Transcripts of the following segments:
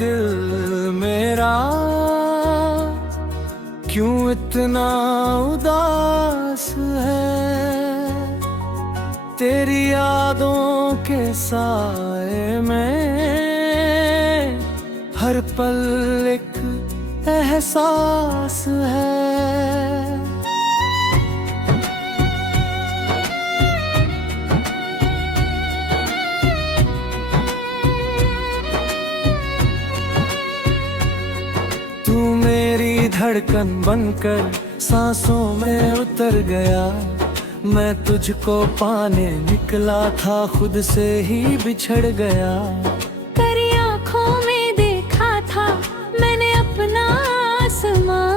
दिल मेरा क्यों इतना उदास है। तेरी यादों के साए में हर पल एक एहसास है। तू मेरी धड़कन बनकर सांसों में उतर गया। मैं तुझको पाने निकला था, खुद से ही बिछड़ गया। तेरी आँखों में देखा था मैंने अपना आसमां।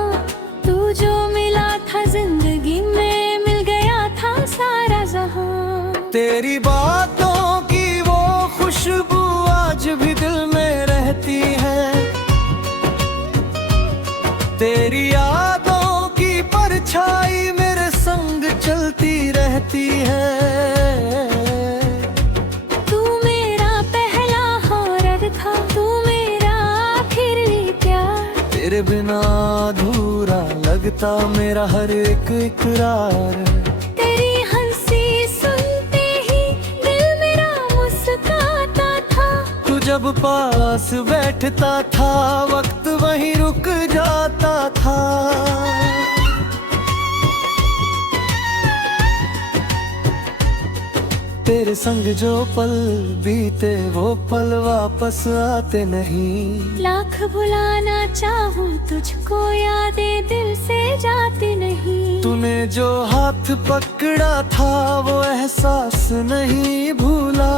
तू जो मिला था जिंदगी में, मिल गया था सारा जहां। तेरी बातों की वो खुशबू आज भी दिल में रहती है। तेरी यादों की परछाई मेरे संग चलती रहती है। तू मेरा पहला हौरत था, तू मेरा आखिरी प्यार। तेरे बिना अधूरा लगता मेरा हर एक इकरार। तेरी हंसी सुनते ही दिल मेरा मुस्कुराता था। तू जब पास बैठता था वक्त वहीं रुक जाता था। तेरे संग जो पल बीते वो पल वापस आते नहीं। लाख भुलाना चाहूं तुझको, यादें दिल से जाती नहीं। तूने जो हाथ पकड़ा था वो एहसास नहीं भूला।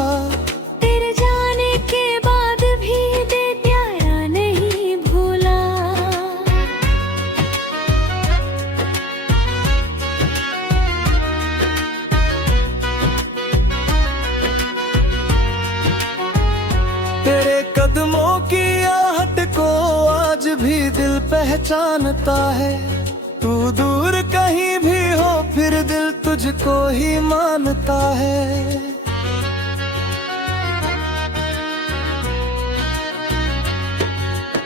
तेरे जाने के बाद भी दे प्यारा नहीं भूला। तेरे कदमों की आहट को आज भी दिल पहचानता है। तू दूर कहीं भी हो फिर दिल तुझको ही मानता है।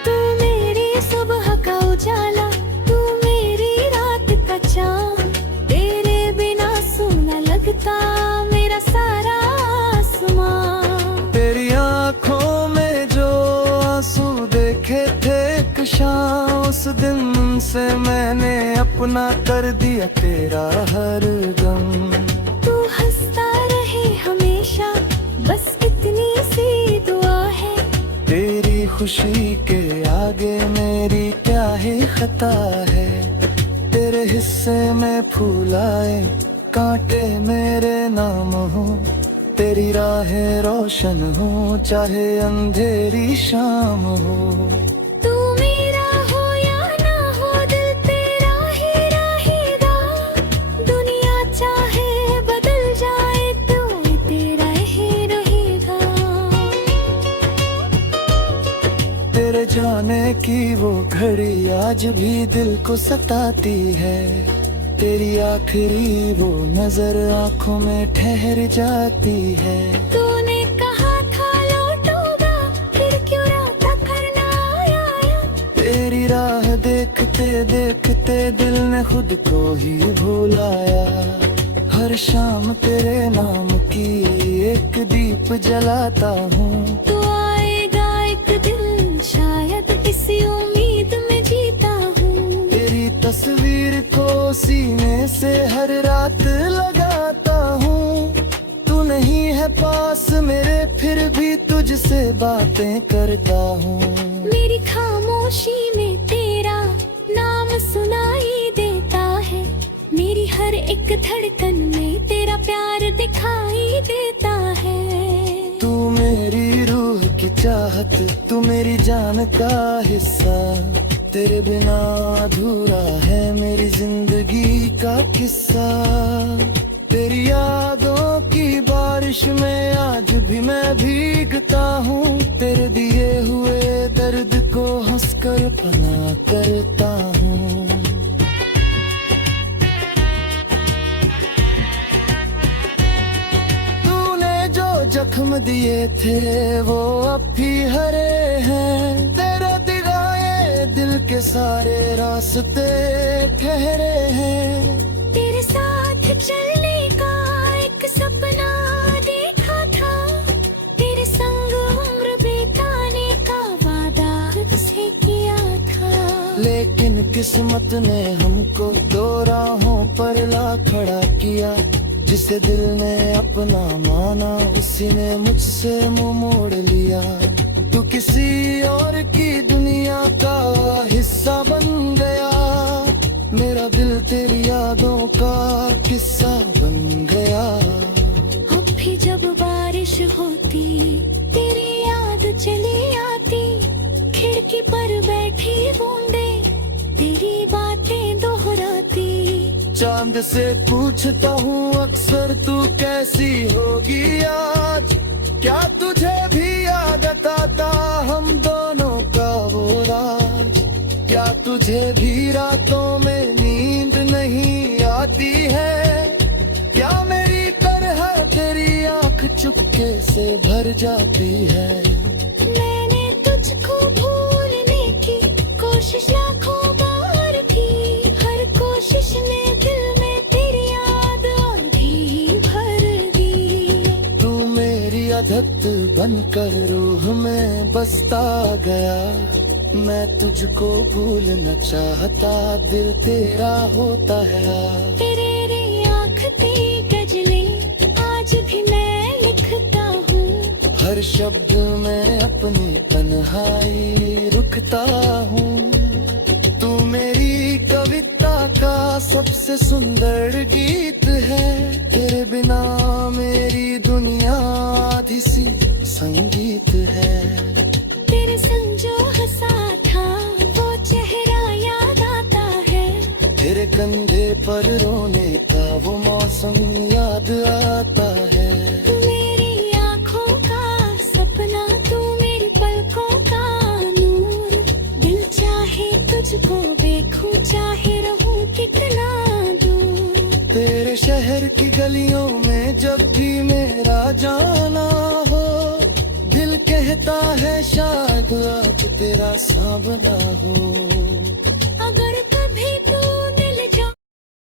तू मेरी सुबह का उजाला, तू मेरी रात का चाँद। तेरे बिना सूना लगता मेरा सारा आसमां। तेरी आँखों में जो आंसू देखे थे एक शाम, उस दिन से मैंने अपना कर दिया तेरा हर गम। तू हंसता रहे हमेशा, बस इतनी सी दुआ है। तेरी खुशी के आगे मेरी क्या ही खता है। तेरे हिस्से में फूल आए कांटे मेरे नाम हो। तेरी राहें रोशन हो चाहे अंधेरी शाम हो। तू मेरा हो या ना हो, दिल तेरा ही रहेगा। दुनिया चाहे बदल जाए तो तेरा ही रहेगा। तेरे जाने की वो घड़ी आज भी दिल को सताती है। तेरी आखिरी वो नजर आंखों में ठहर जाती है। तूने कहा था लौटूंगा, फिर क्यों राता करना आया। तेरी राह देखते देखते दिल ने खुद को ही भुलाया। हर शाम तेरे नाम की एक दीप जलाता हूँ। तू आएगा एक दिन शायद, इसी उम्मीद में जीता हूँ। तेरी तस्वीर को सीने से हर रात लगाता हूँ। तू नहीं है पास मेरे फिर भी तुझसे बातें करता हूँ। मेरी खामोशी में तेरा नाम सुनाई देता है। मेरी हर एक धड़कन में तेरा प्यार दिखाई देता है। तू मेरी रूह की चाहत, तू मेरी जान का हिस्सा। तेरे बिना अधूरा है मेरी जिंदगी का किस्सा। तेरी यादों की बारिश में आज भी मैं भीगता हूँ। तेरे दिए हुए दर्द को हंसकर पनाह करता हूँ। तूने जो जख्म दिए थे वो अब भी हरे हैं, तेरा दिखाए दिल के सारे रास्ते ठहरे हैं। तेरे साथ चलने का एक सपना देखा था, तेरे संग उम्र बिताने का वादा तुझसे किया था। लेकिन किस्मत ने हमको दो राहों पर ला खड़ा किया, जिसे दिल ने अपना माना उसी ने मुझसे मुंह मोड़ लिया। तू किसी और की दुनिया का हिस्सा बन गया, मेरा दिल तेरी यादों का किस्सा बन गया। अब भी जब बारिश होती तेरी याद चली आती, खिड़की पर बैठी बूंदे तेरी बातें दोहराती। चांद से पूछता हूँ अक्सर तू कैसी होगी आज, क्या तुझे भी याद आता हम दोनों का वो राज। क्या तुझे भी रातों में नींद नहीं आती है, क्या मेरी तरह तेरी आंख चुपके से भर जाती है। मैंने तुझको भूलने की कोशिश लाखों बार की, हर कोशिश ने दिल में तेरी याद और भी भर दी। तू मेरी आदत बनकर रूह में बसता गया, मैं तुझको भूलना चाहता दिल तेरा होता है। तेरे रे आँख ती गजले आज भी मैं लिखता हूँ, हर शब्द में अपनी तन्हाई रुकता हूँ। तू मेरी कविता का सबसे सुंदर गीत है, तेरे बिना मेरी दुनिया आधी सी संगीत है। तेरे संग जो हंसा था वो चेहरा याद आता है, तेरे कंधे पर रोने का वो मौसम याद आता है। तू मेरी आँखों का सपना, तू मेरी पलकों का नूर। दिल चाहे तुझको देखूं, चाहे रहूं कितना दूर। तेरे शहर की गलियों में जब भी मेरा जाना हो, दिल कहता है शायद आज तेरा सामना हो।